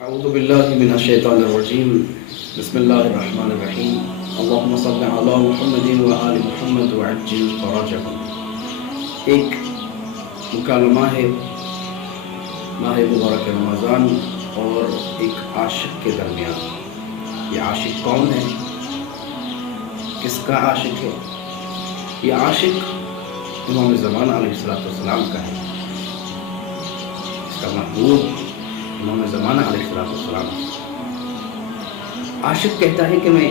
اعوذ باللہ من الشیطان الرجیم بسم اللہ الرحمن الرحیم اللہم صل علی محمد و آل محمد وعجل فرجهم۔ ایک مکالمہ ہے ماہ مبارک رمضان اور ایک عاشق کے درمیان۔ یہ عاشق کون ہے؟ کس کا عاشق ہے؟ یہ عاشق امام زمان علیہ السلام کا ہے، اس کا محبوب امام زمانہ علیہ السلام۔ عاشق کہتا ہے کہ میں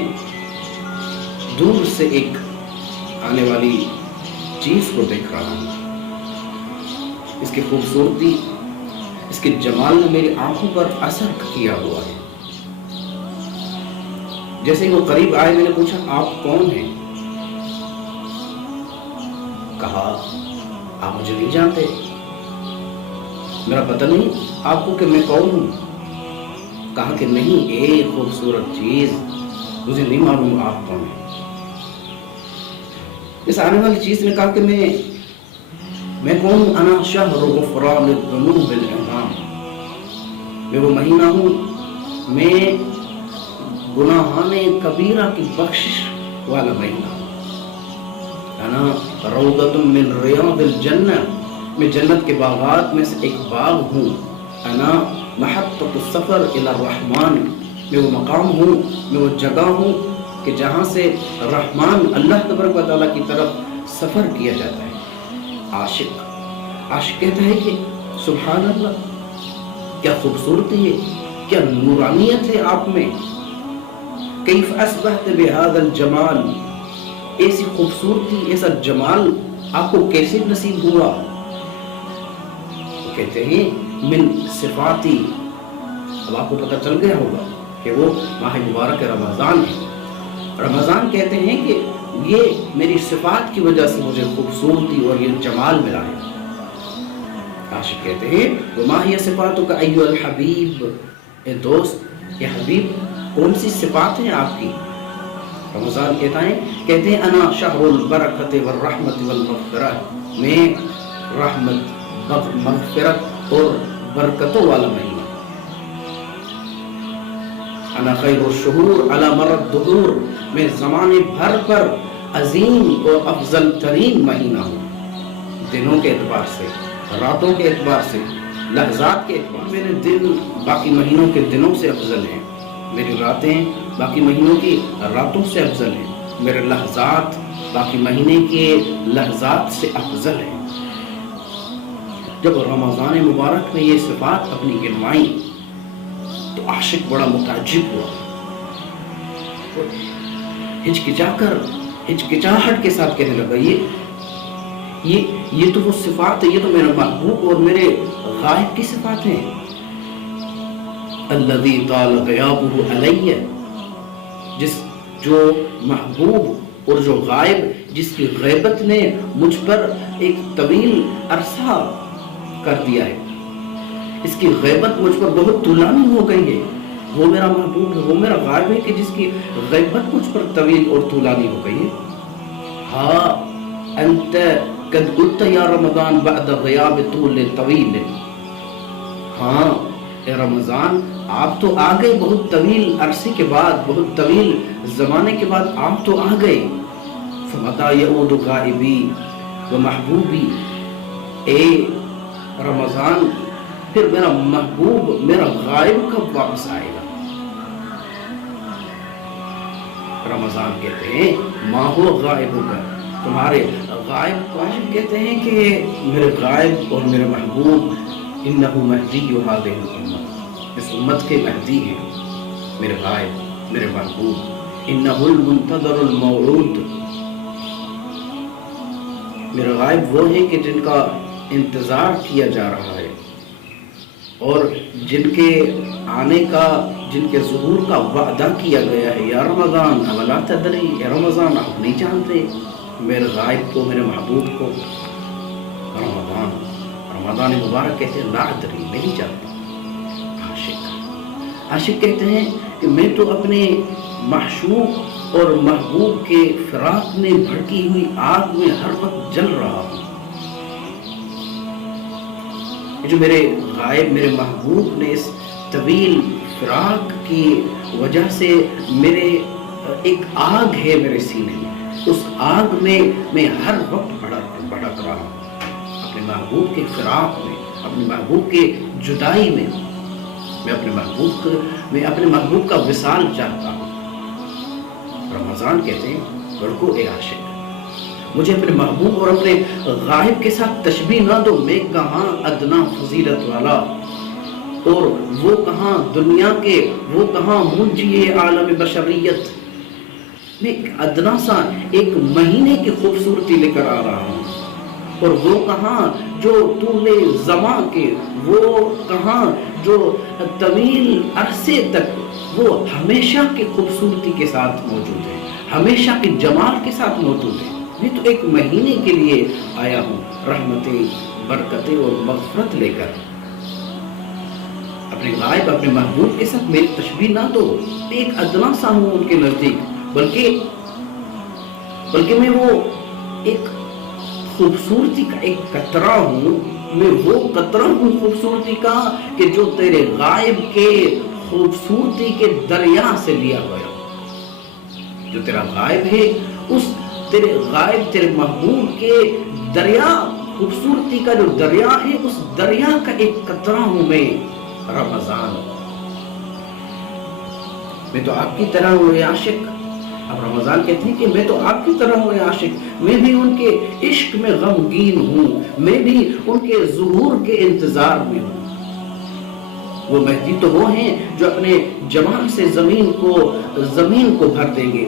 دور سے ایک آنے والی چیز کو دیکھ رہا ہوں، اس کی خوبصورتی، اس کے جمال نے میری آنکھوں پر اثر کیا ہوا ہے۔ جیسے ہی وہ قریب آئے میں نے پوچھا آپ کون ہیں؟ کہا آپ مجھے نہیں جانتے، میرا پتہ نہیں آپ کو کہ میں کون ہوں؟ کہا کہ نہیں، ایک خوبصورت چیز، مجھے نہیں معلوم آپ کون ہیں۔ اس آنے والی چیز نے کہا کہ میں کون ہوں؟ انا شہر غفران الذنوب العظام، میں وہ مہینہ ہوں، میں گناہان کبیرہ کی بخشش والا مہینہ ہوں۔ انا روضۃ من ریاض الجنہ، میں جنت کے باغات میں سے ایک باغ ہوں۔ انا محطۃ السفر الی الرحمن، میں وہ مقام ہوں، میں وہ جگہ ہوں کہ جہاں سے رحمان اللہ تبارک و تعالیٰ کی طرف سفر کیا جاتا ہے۔ عاشق کہتا ہے کہ سبحان اللہ، کیا خوبصورتی ہے، کیا نورانیت ہے آپ میں، کیف اصبحت بہذا الجمال، ایسی خوبصورتی، ایسا جمال آپ کو کیسے نصیب ہوا؟ کہتے ہیں من صفاتی، اب آپ کو پتہ چل گیا ہوگا کہ وہ ماہ مبارک رمضان ہے۔ رمضان کہتے ہیں کہ یہ میری صفات کی وجہ سے مجھے خوبصورتی اور یہ جمال ملا ہے۔ عاشق کہتے ہیں وما ہی صفاتک ایھا الحبیب، اے دوست، یہ حبیب کون سی صفات ہیں آپ کی؟ رمضان کہتے ہیں انا شہر البرکۃ والرحمۃ والمغفرہ، میں رحمت، مغفرت اور برکتوں والا مہینہ۔ انا خیر الشہور علی مر الدہور، میں زمانے بھر پر عظیم اور افضل ترین مہینہ ہوں، دنوں کے اعتبار سے، راتوں کے اعتبار سے، لحظات کے اعتبار سے۔ میرے دن باقی مہینوں کے دنوں سے افضل ہیں، میری راتیں باقی مہینوں کی راتوں سے افضل ہیں، میرے لحظات باقی مہینے کے لحظات سے افضل ہیں۔ جب رمضان مبارک میں یہ صفات اپنی گنوائیں تو عاشق بڑا متعجب ہوا، ہچکچاہٹ کے ساتھ کہنے لگا یہ تو وہ صفات ہے، یہ تو میرا محبوب اور میرے غائب کی صفات ہیں۔ الذی طال غیابہ علی، جو محبوب اور جو غائب، جس کی غیبت نے مجھ پر ایک طویل عرصہ کر دیا ہے، اس کی غیبت مجھ پر بہت طولانی ہو گئی ہے، وہ میرا محبوب ہے، وہ میرا غائب ہے کہ جس کی غیبت مجھ پر طویل اور طولانی ہو گئی ہے۔ ہاں انت قد قلت یا رمضان بعد غیاب طول طویل، ہاں اے رمضان آپ تو آ گئے، بہت طویل عرصے کے بعد، بہت طویل زمانے کے بعد آپ تو آ گئے۔ فمتى يعود غائبی و محبوبی، اے رمضان پھر میرا محبوب، میرا غائب کب واپس آئے گا؟ رمضان کہتے ہیں ما هو غائبک، تمہارے غائب کو عاشق کہتے ہیں کہ میرے غائب اور میرے محبوب انہ مہدی هذه الامہ، اس امت کے مہدی ہیں، میرے غائب، میرے محبوب، انہ المنتظر الموعود، میرے غائب وہ ہیں کہ جن کا انتظار کیا جا رہا ہے اور جن کے آنے کا، جن کے ظہور کا وعدہ کیا گیا ہے۔ یا رمضان اولا تدری، اے رمضان آپ نہیں جانتے میرے غائب کو، میرے محبوب کو۔ رمضان مبارک کہتے ہیں لا ادری، نہیں جانتا۔ عاشق کہتے ہیں کہ میں تو اپنے معشوق اور محبوب کے فراق میں بھڑکی ہوئی آگ میں ہر وقت جل رہا ہوں۔ جو میرے غائب، میرے محبوب نے اس طویل فراق کی وجہ سے میرے ایک آگ ہے میرے سینے میں، اس آگ میں میں ہر وقت بھڑک رہا ہوں، اپنے محبوب کے فراق میں، اپنے محبوب کے جدائی میں، میں اپنے محبوب کا وصال چاہتا ہوں۔ رمضان کہتے ہیں لڑکو اے عاشق، مجھے اپنے محبوب اور اپنے غائب کے ساتھ تشبیہ نہ دو، میں کہاں ادنا فضیلت والا اور وہ کہاں دنیا کے، وہ کہاں منجی عالم بشریت، میں ادنا سا ایک مہینے کی خوبصورتی لے کر آ رہا ہوں، اور وہ کہاں جو طول زمان کے، وہ کہاں جو طویل عرصے تک وہ ہمیشہ کی خوبصورتی کے ساتھ موجود ہے، ہمیشہ کے جمال کے ساتھ موجود ہے۔ میں تو ایک مہینے کے لیے آیا ہوں، رحمتیں، برکتیں اور مغفرت لے کر۔ اپنے غائب، اپنے محبوب کے ساتھ میری تشبیہ نہ دو، میں ایک ادنا سا ہوں ان کے نزدیک، بلکہ میں وہ ایک خوبصورتی کا ایک قطرہ ہوں، میں وہ قطرہ ہوں خوبصورتی کا کہ جو تیرے غائب کے خوبصورتی کے دریا سے لیا گیا، جو تیرا غائب ہے اس تیرے غائب، تیرے محبوب کے دریا، خوبصورتی کا جو دریا ہے، اس دریا کا ایک قطرہ ہوں میں رمضان۔ میں تو آپ کی طرح ہوں عاشق۔ اب رمضان کہتے ہیں کہ میں تو آپ کی طرح ہوں عاشق، میں بھی ان کے عشق میں غمگین ہوں، میں بھی ان کے ظہور کے انتظار میں ہوں۔ وہ مہدی تو وہ ہیں جو اپنے جمال سے زمین کو بھر دیں گے،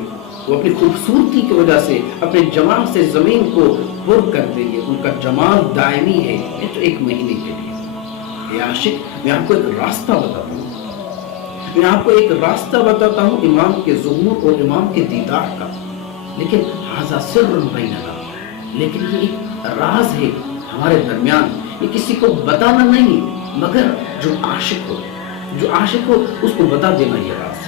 وہ اپنی خوبصورتی کی وجہ سے اپنے جمال سے زمین کو پر کر دیں گے، ان کا جمال دائمی ہے۔ یہ تو ایک مہینے کے لیے۔ اے عاشق، میں آپ کو ایک راستہ بتاتا ہوں، میں آپ کو ایک راستہ بتاتا ہوں امام کے ظہور اور امام کے دیدار کا، لیکن ھذا سر بیننا، لیکن یہ ایک راز ہے ہمارے درمیان، یہ کسی کو بتانا نہیں، مگر جو عاشق ہو اس کو بتا دینا یہ راز۔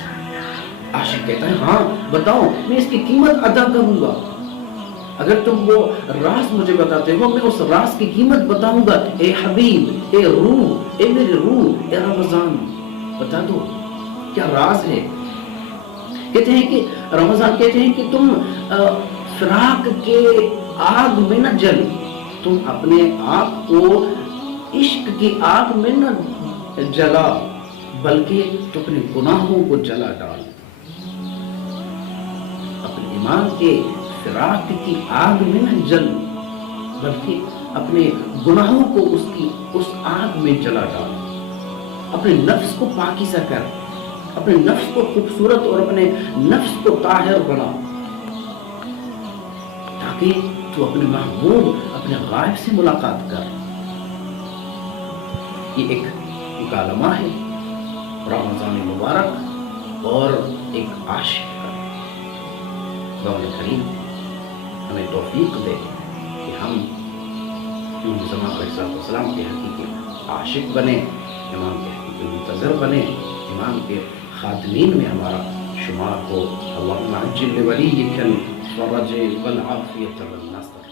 عاشق کہتا ہے ہاں بتاؤ، میں اس کی قیمت ادا کروں گا، اگر تم وہ راز مجھے بتاتے ہو میں اس راز کی قیمت بتاؤں گا۔ اے حبیب، اے روح، اے میرے روح، اے رمضان، بتا دو کیا راز ہے۔ کہتے ہیں کہ رمضان کہتے ہیں کہ تم فراق کے آگ میں نہ جل، تم اپنے آپ کو عشق کی آگ میں نہ جلا، بلکہ تو اپنے گناہوں کو جلا ڈال، اپنے ایمان کے فراق کی آگ میں نہ جل، بلکہ اپنے گناہوں کو اس آگ میں جلا ڈال، اپنے نفس کو پاکیزہ کر، اپنے نفس کو خوبصورت اور اپنے نفس کو طاہر بنا، تاکہ تو اپنے محبوب، اپنے غائب سے ملاقات کر۔ یہ ایک مکالمہ ہے رمضان مبارک اور ایک عاشق کا۔ مولا کریم ہمیں توفیق دے کہ ہم زمان علیہ السلام کے حقیقی عاشق بنے، امام کے حقیقی منتظر بنے، امام کے خادمین میں ہمارا شمار ہو۔ اللہم عجل لولیک الفرج والعافیۃ والنصر۔